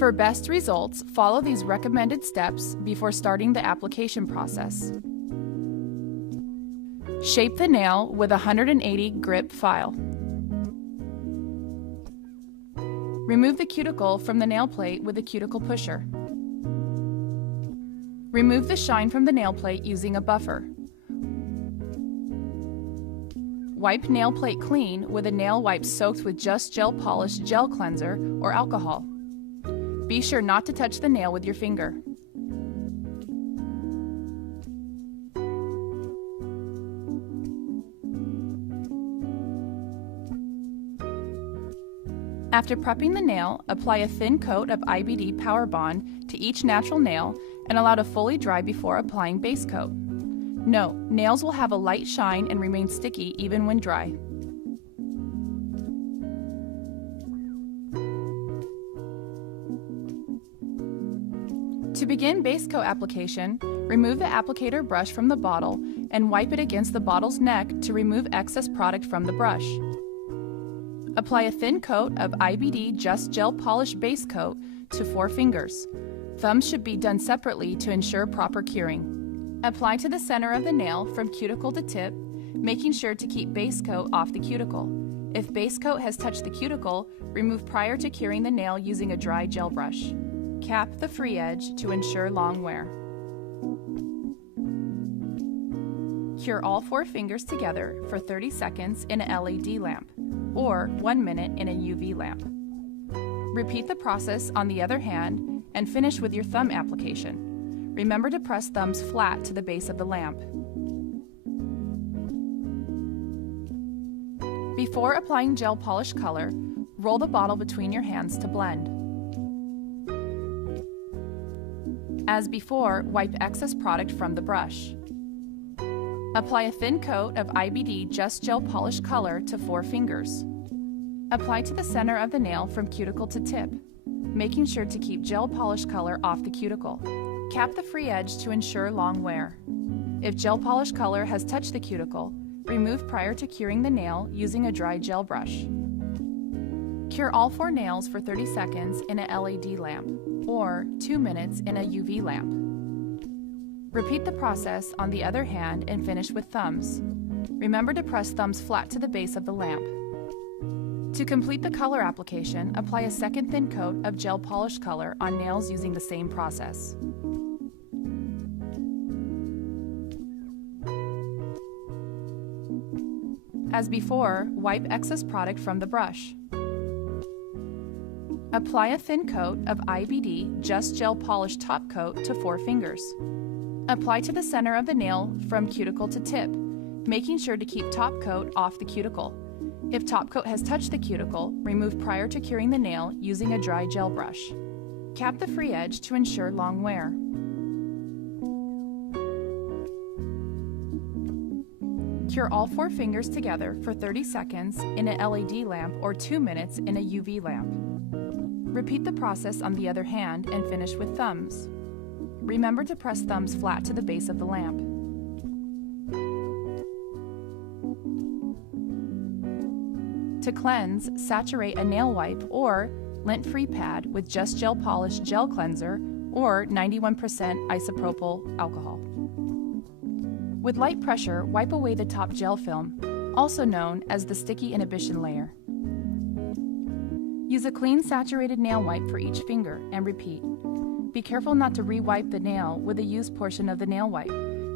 For best results, follow these recommended steps before starting the application process. Shape the nail with a 180 grip file. Remove the cuticle from the nail plate with a cuticle pusher. Remove the shine from the nail plate using a buffer. Wipe nail plate clean with a nail wipe soaked with Just Gel Polish Gel Cleanser or alcohol. Be sure not to touch the nail with your finger. After prepping the nail, apply a thin coat of IBD Power Bond to each natural nail and allow to fully dry before applying base coat. Note, nails will have a light shine and remain sticky even when dry. To begin base coat application, remove the applicator brush from the bottle and wipe it against the bottle's neck to remove excess product from the brush. Apply a thin coat of IBD Just Gel Polish base coat to 4 fingers. Thumbs should be done separately to ensure proper curing. Apply to the center of the nail from cuticle to tip, making sure to keep base coat off the cuticle. If base coat has touched the cuticle, remove prior to curing the nail using a dry gel brush. Cap the free edge to ensure long wear. Cure all 4 fingers together for 30 seconds in an LED lamp, or 1 minute in a UV lamp. Repeat the process on the other hand and finish with your thumb application. Remember to press thumbs flat to the base of the lamp. Before applying gel polish color, roll the bottle between your hands to blend. As before, wipe excess product from the brush. Apply a thin coat of IBD Just Gel Polish color to 4 fingers. Apply to the center of the nail from cuticle to tip, making sure to keep gel polish color off the cuticle. Cap the free edge to ensure long wear. If gel polish color has touched the cuticle, remove prior to curing the nail using a dry gel brush. Cure all 4 nails for 30 seconds in an LED lamp, or 2 minutes in a UV lamp. Repeat the process on the other hand and finish with thumbs. Remember to press thumbs flat to the base of the lamp. To complete the color application, apply a second thin coat of gel polish color on nails using the same process. As before, wipe excess product from the brush. Apply a thin coat of IBD Just Gel Polish top coat to 4 fingers. Apply to the center of the nail from cuticle to tip, making sure to keep top coat off the cuticle. If top coat has touched the cuticle, remove prior to curing the nail using a dry gel brush. Cap the free edge to ensure long wear. Cure all 4 fingers together for 30 seconds in an LED lamp or 2 minutes in a UV lamp. Repeat the process on the other hand and finish with thumbs. Remember to press thumbs flat to the base of the lamp. To cleanse, saturate a nail wipe or lint-free pad with Just Gel Polish Gel Cleanser or 91% isopropyl alcohol. With light pressure, wipe away the top gel film, also known as the sticky inhibition layer. Use a clean saturated nail wipe for each finger and repeat. Be careful not to re-wipe the nail with the used portion of the nail wipe,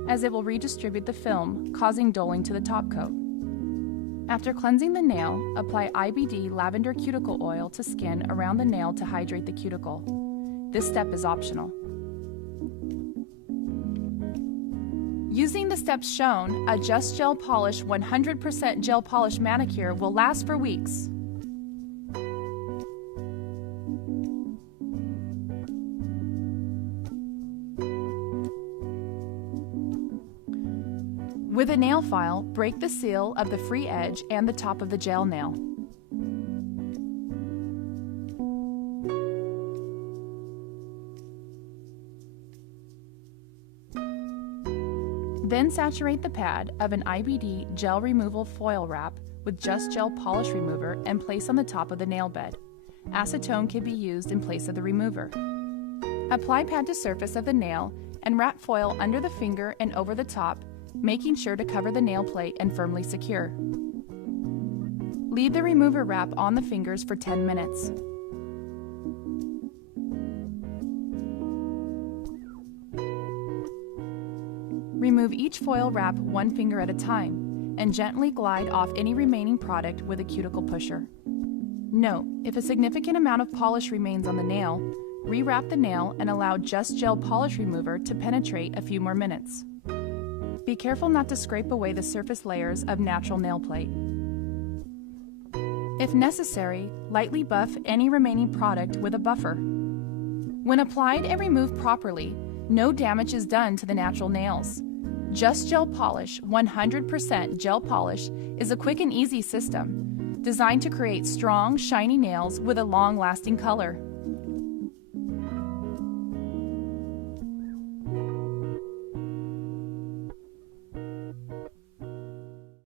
as it will redistribute the film, causing dulling to the top coat. After cleansing the nail, apply IBD Lavender Cuticle Oil to skin around the nail to hydrate the cuticle. This step is optional. Using the steps shown, a Just Gel Polish 100% gel polish manicure will last for weeks. With a nail file, break the seal of the free edge and the top of the gel nail. Then saturate the pad of an IBD gel removal foil wrap with Just Gel Polish Remover and place on the top of the nail bed. acetone can be used in place of the remover. Apply pad to surface of the nail and wrap foil under the finger and over the top, making sure to cover the nail plate and firmly secure. Leave the remover wrap on the fingers for 10 minutes. Remove each foil wrap one finger at a time and gently glide off any remaining product with a cuticle pusher. Note, if a significant amount of polish remains on the nail, rewrap the nail and allow Just Gel polish remover to penetrate a few more minutes. Be careful not to scrape away the surface layers of natural nail plate. If necessary, lightly buff any remaining product with a buffer. When applied and removed properly, no damage is done to the natural nails. Just Gel Polish 100% gel polish is a quick and easy system designed to create strong, shiny nails with a long-lasting color.